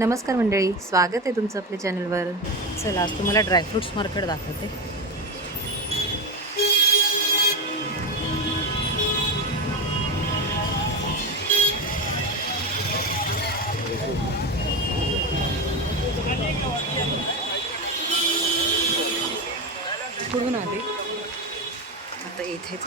नमस्कार मंडळी स्वागत आहे तुमचं आपल्या चॅनलवर. चला आज तुम्हाला ड्रायफ्रुट्स मार्केट दाखवते. कुठून आले. आता इथेच.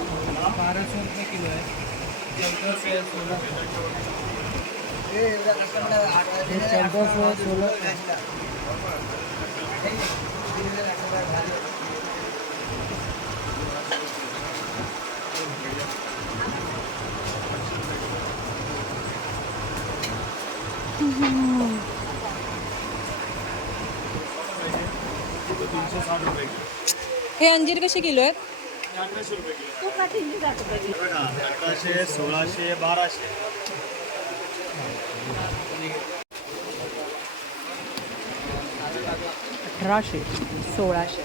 बाराशे रुपये किलो आहे चौदा से सोळा हे चौदा से सोळा हे अंजीर कसे किलो आहेत? अठराशे सोळाशे बाराशे. अठराशे सोळाशे.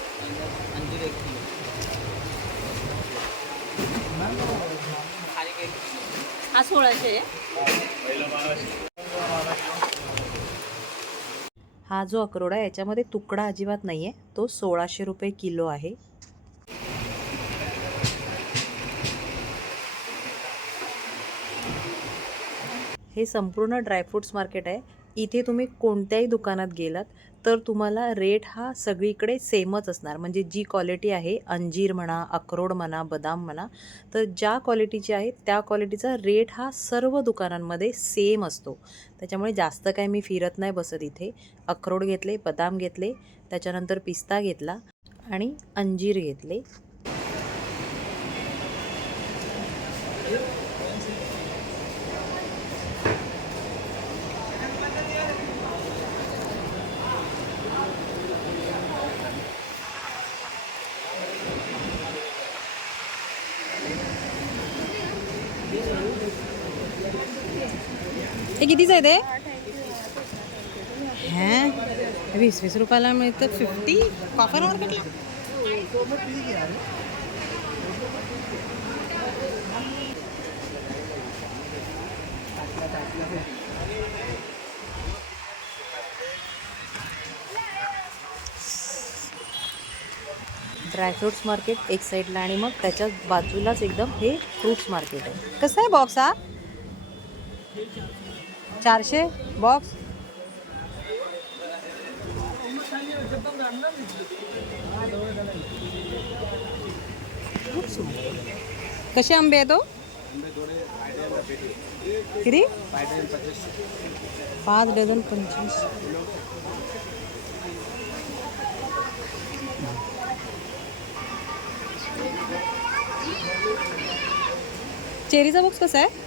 हा सोळाशे हा जो अक्रोड आहे याच्यामध्ये तुकडा अजिबात नाही आहे तो सोळाशे रुपये किलो आहे. हे संपूर्ण ड्रायफ्रुट्स मार्केट आहे. इथे तुम्ही कोणत्याही दुकानात गेलात तर तुम्हाला रेट हा सगळीकडे सेमच असणार. म्हणजे जी क्वालिटी आहे अंजीर म्हणा अक्रोड म्हणा बदाम म्हणा तर ज्या क्वालिटीची आहे त्या क्वालिटीचा रेट हा सर्व दुकानांमध्ये सेम असतो. त्याच्यामुळे जास्त काय मी फिरत नाही बसत इथे. अक्रोड घेतले बदाम घेतले त्याच्यानंतर पिस्ता घेतला आणि अंजीर घेतले. हे कितीच आहे? ते हॅ वीस वीस रुपयाला मिळतं फिफ्टी कॉफर मार्केटला ड्रायफ्रुट्स मार्केट एक साईडला आणि मग त्याच्या बाजूलाच एकदम हे फ्रूट्स मार्केट आहे. कसं आहे बॉक्स हा? चारशे बॉक्स कसे आंबे आहे हो? किती? पाच डझन पंचवीस. चेरीचा बॉक्स कसा आहे?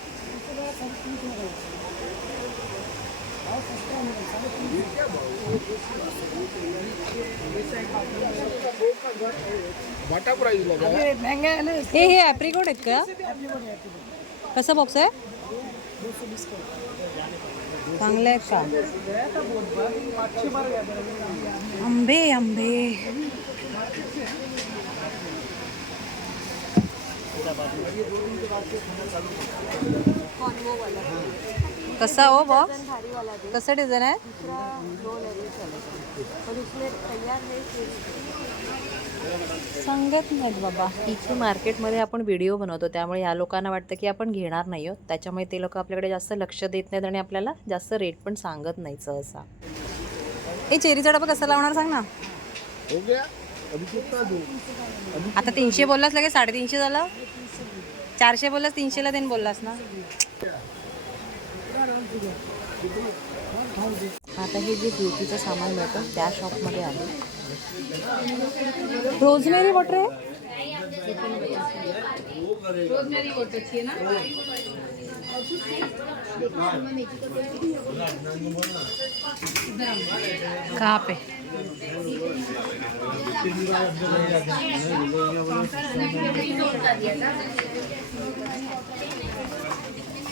हे हे ॲप्रिकोट आहेत का? कसा बॉक्स आहे? चांगले आहेत का? आंबे आंबे. कसा हो बॉक्स कसं डिझाईन आहे? सांगत नाहीत बाबा. इथे मार्केटमध्ये आपण व्हिडिओ बनवतो त्यामुळे या लोकांना वाटतं की आपण घेणार नाही आहोत. त्याच्यामुळे ते लोक आपल्याकडे जास्त लक्ष देत नाहीत आणि आपल्याला जास्त रेट पण सांगत नाही सहसा. ए चेरीचा डबा कसा लावणार सांग ना. हो आता तीनशे बोललास लगेच? साडेतीनशे झालं? चारशे बोललास तीनशेला देईन बोललास ना. মাতাকে যে ब्यूटीचं सामान मिळतं त्या शॉपमध्ये आलो रोजमेरी वॉटर आहे रोजमेरी वॉटर आहे ना कहाँ पे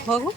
뭐하고?